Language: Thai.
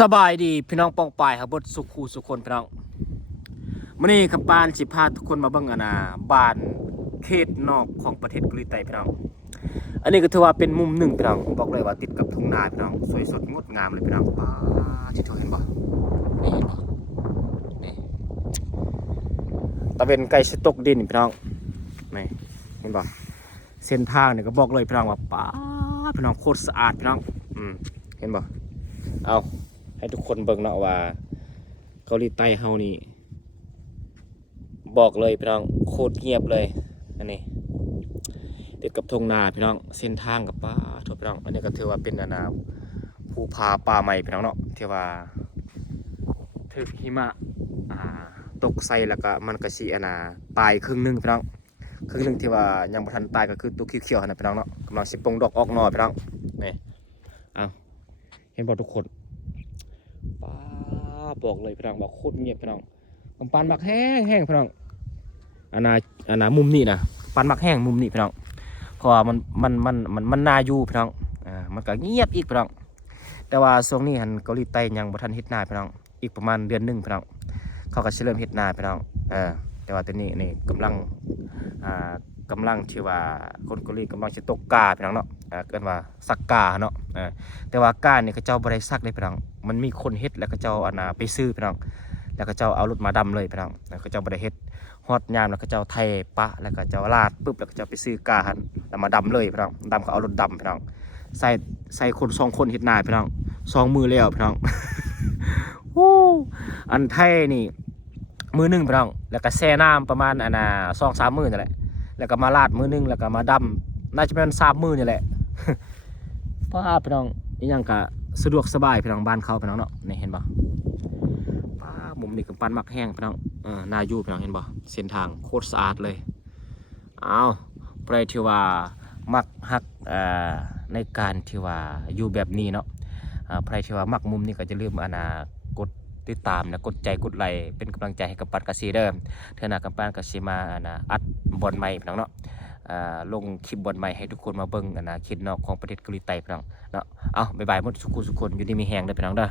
สบายดีพี่น้องปองปายครับบดสุขูสุคนพี่น้องมื้อนี้ครับปานสิพาทุกคนมาเบิ่งบ้านเขตนอกของประเทศเกาหลีใต้พี่น้องอันนี้ก็ถือว่าเป็นมุมหนึ่งพี่น้องบอกเลยว่าติดกับทุ่งนาพี่น้องสวยสดงดงามเลยพี่น้องป้าที่เห็นบ่นี่เห็นบ่นี่ตะเวนไกลสิตกดินพี่น้องนี่เห็นบ่เส้นทางนี่ก็บอกเลยพี่น้องว่าป้าพี่น้องโคตรสะอาดพี่น้องเห็นบ่เอาให้ทุกคนเบิ่งเนาะว่าเกาหลีใต้เฮานี่บอกเลยพี่น้องโคตรเงียบเลยอันนี้ติดกับทุ่งนาพี่น้องเส้นทางกับป่าทุกพี่น้องอันนี้ก็ถือว่าเป็นภูผาป่าใหม่พี่น้องเนาะที่ว่าถึกหิมะตกใส่แล้วก็มันก็สิตายครึ่งนึงพี่น้องครึ่งนึงที่ว่ายังบ่ทันตายก็คือตัวเขียวๆนะพี่น้องเนาะกำลังสิปงดอกออกหน่อพี่น้องนี่เอาเห็นบ่ทุกคนป้าบอกเลยพี่น้องว่าโคตรเงียบพี่น้องกำปานมักแห้งแห้งพี่น้องมุมนี้นะปานมักแห้งมุมนี้พี่น้องเพราะว่ามันน่าอยู่พี่น้องมันก็เงียบอีกพี่น้องแต่ว่าช่วงนี้เกาหลีใต้ยังบ่ทันเฮ็ดนาพี่น้องอีกประมาณเดือนนึงพี่น้องเขาก็สิเริ่มเฮ็ดนาพี่น้องแต่ว่าตอนนี้นี่กำลังที่ว่าคนเกาหลีกำลังสิตกกาพี่น้องเนาะเกินว่าซักกาเนาะแต่ว่ากานี่เขาเจ้าบ่ได้ซักเลยพี่น้องมันมีคนเฮ็ดแล้วก็เจ้าไปซื้อพี่น้องแล้วก็เจ้าเอารถมาดำเลยพี่น้องแล้วก็เจ้าบ่ได้เฮ็ดฮอดยามแล้วก็เจ้าไถปะแล้วก็เจ้าลาดปึ๊บแล้วก็เจ้าไปซื้อกาหันแล้วมาดำเลยพี่น้องดำก็เอารถดำพี่น้องใส่คน2คนเฮ็ดนาพี่น้อง2มือแล้วพี่น้อง อันไทยนี่มือหนึ่งพี่น้องแล้วก็แช่น้ำประมาณ2-3 มื้อนี่แหละแล้วก็มาลาดมือหนึ่งแล้วก็มาดำน่าจะเป็น3 มื้อนี่แหละ ป้าพี่น้องนี่ยังก็สะดวกสบายพี่น้องบ้านเขาพี่น้องเนาะนี่เห็นบ่ป้ามุมนี้ก็ปันมักแห้งพี่น้องนาอยู่พี่น้องเห็นบ่เส้นทางโคตรสะอาดเลยเอาไปที่ว่ามักฮักในการที่ว่าอยู่แบบนี้เนาะใครที่ว่ามักมุมนี้ก็จะลืมกดติดตามนะกดใจกดไลค์เป็นกำลังใจให้กับปันกสีเดิมเท่ากับปันกสีมาอัดบอลใหม่พี่น้องเนาะลงคลิปบอลใหม่ให้ทุกคนมาเบิ่งเขตนอกของประเทศเกาหลีใต้พี่น้องเนาะเอาบ๊ายบายหมดสุขุสุคนอยู่ดีมีแหงเลยพี่น้องเด้อ